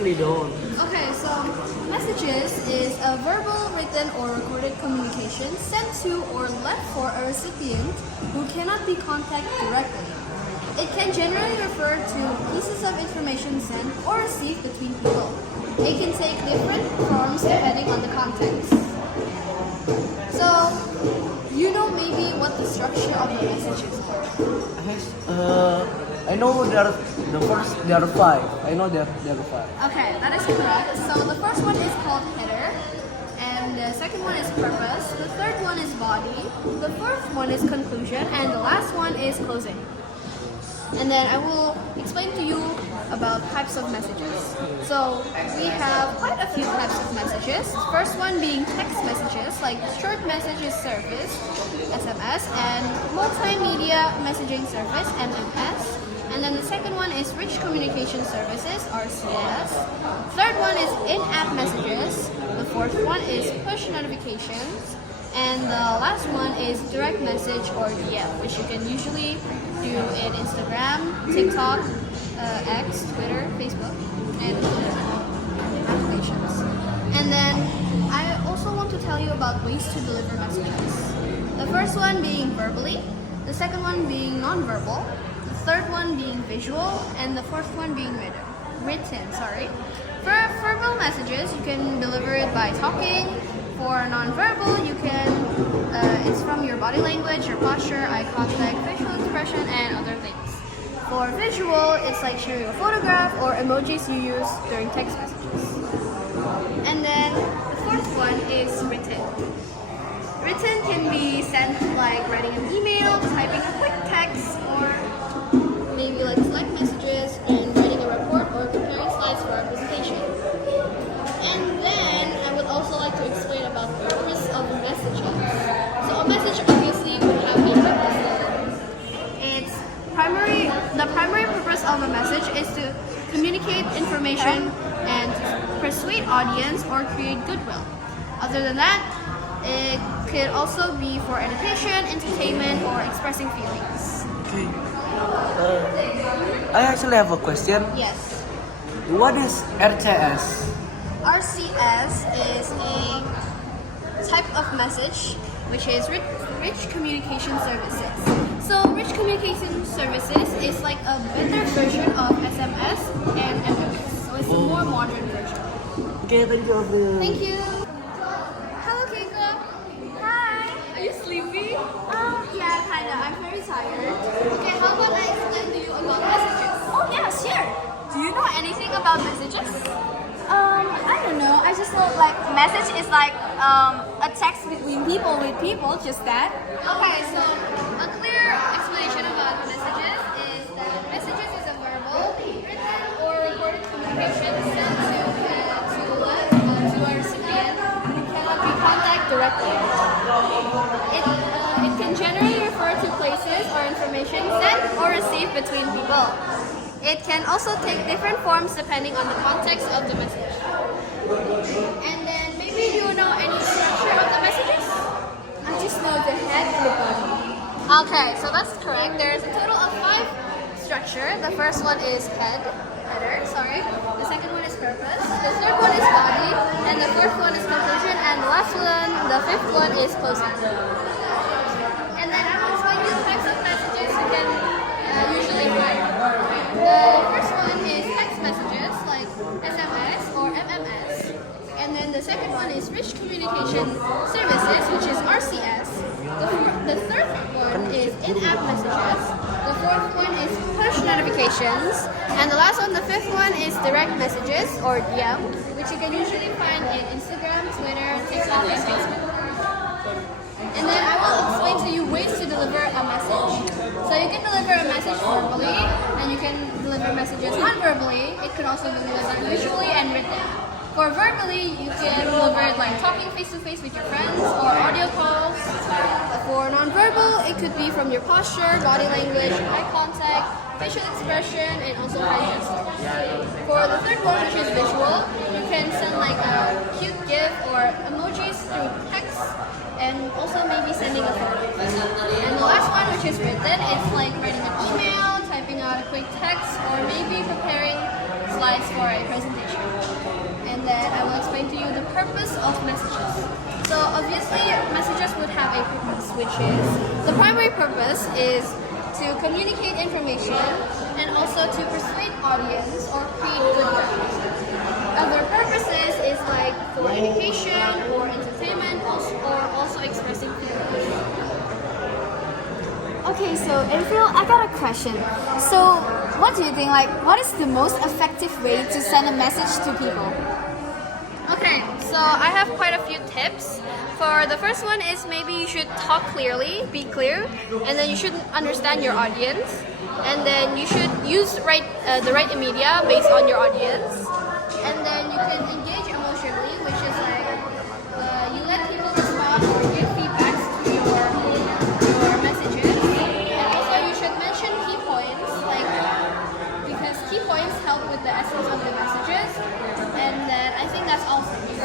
actually don't. Okay, so messages is a verbal, written, or recorded communication sent to or left for a recipient who cannot be contacted directly. It can generally refer to pieces of information sent or received between people. It can take different forms depending on the context. So, you know maybe what the structure of the message is. I know there are five. I know there are five. Okay, that is correct. So the first one is called header, and the second one is purpose, the third one is body, the fourth one is conclusion, and the last one is closing. And then I will explain to you about types of messages. So we have quite a few types of messages. First one being text messages, like short messages service, SMS, and multimedia messaging service, MMS. And then the second one is rich communication services, RCS. Third one is in-app messages. The fourth one is push notifications. And the last one is direct message or DM, which you can usually do in Instagram, TikTok, X, Twitter, Facebook, and other applications. And then I also want to tell you about ways to deliver messages. The first one being verbally, the second one being non-verbal, the third one being visual, and the fourth one being written. For verbal messages, you can deliver it by talking. For non-verbal, you can, it's from your body language, your posture, eye contact, facial expression, and other things. For visual, it's like sharing a photograph or emojis you use during text messages. And then the fourth one is written. Written can be sent like writing an email, typing a quick text, or maybe like select messages and writing a report or preparing slides for a presentation. And then I would also like to explain about the purpose of messages. So a message obviously would have a purpose. The primary purpose of a message is to communicate information and to persuade audience or create goodwill. Other than that, it could also be for education, entertainment, or expressing feelings. Okay. I actually have a question. Yes. What is RCS? RCS is a type of message which is rich communication services. So rich communication services is like a better version of SMS and MMS. So it's a more modern version. Okay, thank you. Thank you. Hello, Keiko. Hi. Are you sleepy? Yeah, kinda. I'm very tired. Okay, how about I explain to you about messages? Oh yeah, sure. Do you know anything about messages? I don't know. I just know like message is like a text between people with people, just that. Okay, so a clear explanation about messages is that messages is a verbal, written, or recorded communication sent to a recipient who cannot be contacted directly. It can generally refer to places or information sent or received between people. It can also take different forms depending on the context of the message. And then maybe you know any structure of the messages? I just know the head and the body. Okay, so that's correct. There is a total of 5 structure. The first one is header. The second one is purpose. The third one is body, and the fourth one is conclusion, and the last one, the fifth one is closing. And then I will explain you the types of messages you can usually find. The first one is text messages like SMS or MMS. And then the second one is rich communication services, which is RCS. The third one is in-app messages. The fourth one is push notifications. And the last one, the fifth one, is direct messages or DM, which you can usually find in Instagram, Twitter, TikTok, and Facebook. And then I will explain to you ways to deliver a message. So you can deliver a message verbally, and you can deliver messages non-verbally. It can also be delivered visually and written. For verbally, you can deliver it like talking face-to-face with your friends or audio calls. For non-verbal, it could be from your posture, body language, eye contact, facial expression, and also hand gestures. For the third one, which is visual, you can send like a cute GIF or emojis through text, and also maybe sending a photo. And the last one, which is written, it's like writing an email, typing out a quick text, or maybe preparing slides for a presentation. And then I will explain to you the purpose of messages. So obviously messages would have a purpose, which is the primary purpose is to communicate information and also to persuade audience or create goodwill. Other purposes is like for education or entertainment or also expressing feelings. Okay, so April, I got a question. So, what do you think? Like, what is the most effective way to send a message to people? Okay, so I have quite a few tips. For the first one is maybe you should talk clearly, be clear, and then you should understand your audience, and then you should use the right media based on your audience, and then you can engage emotionally, which is like you let people respond or give feedbacks to your messages, and also you should mention key points, like because key points help with the essence of the messages, and then I think that's all for me.